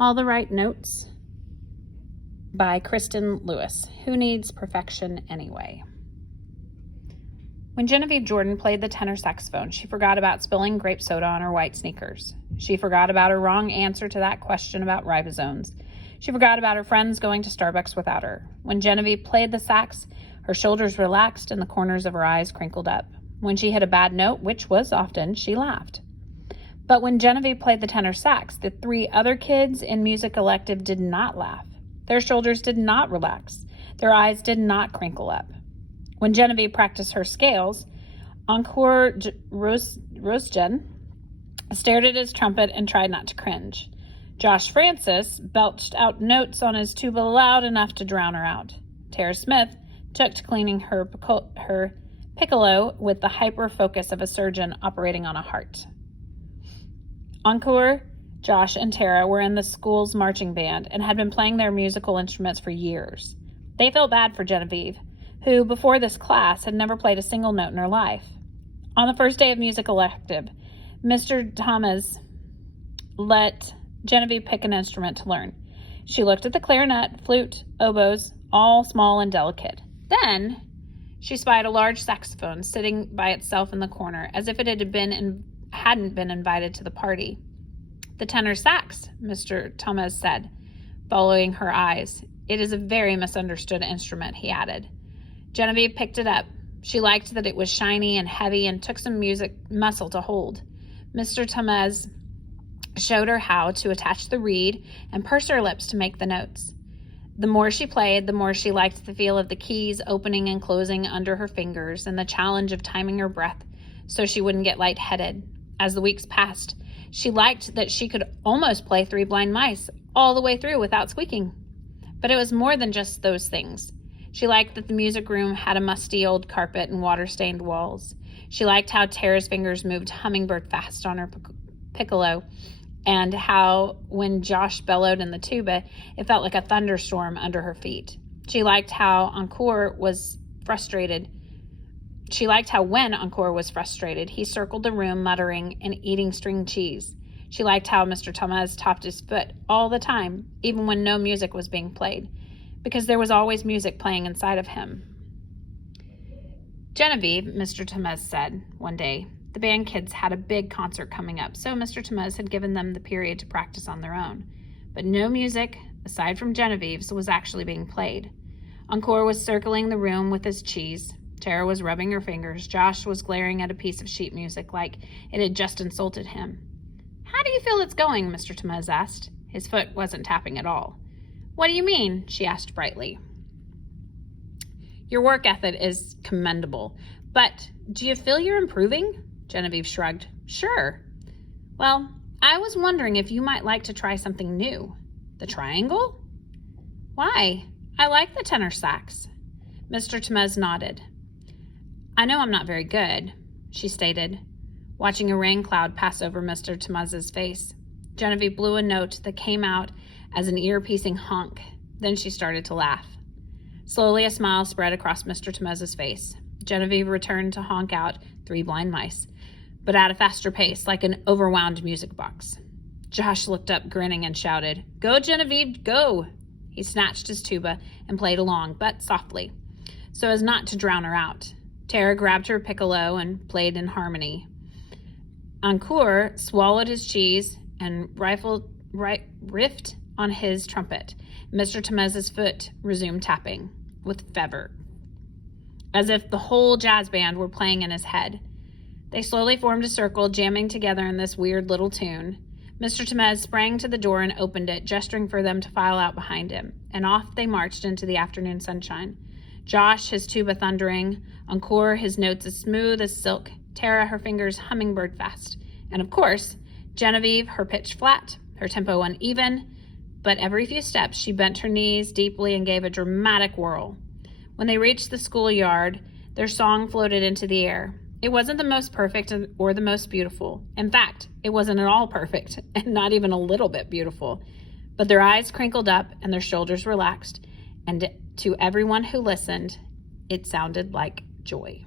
All the Right Notes by Kristen Lewis. Who needs perfection anyway? When Genevieve Jordan played the tenor saxophone, she forgot about spilling grape soda on her white sneakers. She forgot about her wrong answer to that question about ribosomes. She forgot about her friends going to Starbucks without her. When Genevieve played the sax, her shoulders relaxed and the corners of her eyes crinkled up. When she hit a bad note, which was often, she laughed. But when Genevieve played the tenor sax, the three other kids in music elective did not laugh. Their shoulders did not relax. Their eyes did not crinkle up. When Genevieve practiced her scales, Encore Rosgen stared at his trumpet and tried not to cringe. Josh Francis belched out notes on his tuba loud enough to drown her out. Tara Smith took to cleaning her piccolo with the hyper-focus of a surgeon operating on a heart. Encore, Josh, and Tara were in the school's marching band and had been playing their musical instruments for years. They felt bad for Genevieve, who, before this class, had never played a single note in her life. On the first day of music elective, Mr. Thomas let Genevieve pick an instrument to learn. She looked at the clarinet, flute, oboes, all small and delicate. Then she spied a large saxophone sitting by itself in the corner, as if it hadn't been invited to the party. "The tenor sax," Mr. Thomas said, following her eyes. "It is a very misunderstood instrument," he added. Genevieve picked it up. She liked that it was shiny and heavy and took some music muscle to hold. Mr. Thomas showed her how to attach the reed and purse her lips to make the notes. The more she played, the more she liked the feel of the keys opening and closing under her fingers and the challenge of timing her breath so she wouldn't get lightheaded. As the weeks passed, she liked that she could almost play Three Blind Mice all the way through without squeaking. But it was more than just those things. She liked that the music room had a musty old carpet and water-stained walls. She liked how Tara's fingers moved hummingbird fast on her piccolo, and how, when Josh bellowed in the tuba, it felt like a thunderstorm under her feet. She liked how Encore was frustrated. She liked how when Encore was frustrated, he circled the room muttering and eating string cheese. She liked how Mr. Thomas tapped his foot all the time, even when no music was being played, because there was always music playing inside of him. "Genevieve," Mr. Thomas said one day, "the band kids had a big concert coming up, so Mr. Thomas had given them the period to practice on their own. But no music, aside from Genevieve's, was actually being played. Encore was circling the room with his cheese. Tara was rubbing her fingers. Josh was glaring at a piece of sheet music like it had just insulted him. "How do you feel it's going?" Mr. Thomas asked. His foot wasn't tapping at all. "What do you mean?" she asked brightly. "Your work ethic is commendable, but do you feel you're improving?" Genevieve shrugged. "Sure." "Well, I was wondering if you might like to try something new." "The triangle?" "Why? I like the tenor sax." Mr. Thomas nodded. "I know I'm not very good," she stated, watching a rain cloud pass over Mr. Thomas's face. Genevieve blew a note that came out as an ear-piercing honk. Then she started to laugh. Slowly, a smile spread across Mr. Thomas's face. Genevieve returned to honk out Three Blind Mice, but at a faster pace, like an overwound music box. Josh looked up, grinning, and shouted, "Go, Genevieve, go!" He snatched his tuba and played along, but softly, so as not to drown her out. Tara grabbed her piccolo and played in harmony. Encore swallowed his cheese and riffed on his trumpet. Mr. Thomas's foot resumed tapping, with fervor, as if the whole jazz band were playing in his head. They slowly formed a circle, jamming together in this weird little tune. Mr. Thomas sprang to the door and opened it, gesturing for them to file out behind him, and off they marched into the afternoon sunshine. Josh, his tuba thundering, Encore, his notes as smooth as silk, Tara, her fingers hummingbird fast, and of course, Genevieve, her pitch flat, her tempo uneven, but every few steps she bent her knees deeply and gave a dramatic whirl. When they reached the schoolyard, their song floated into the air. It wasn't the most perfect or the most beautiful. In fact, it wasn't at all perfect, and not even a little bit beautiful. But their eyes crinkled up and their shoulders relaxed, and to everyone who listened, it sounded like joy.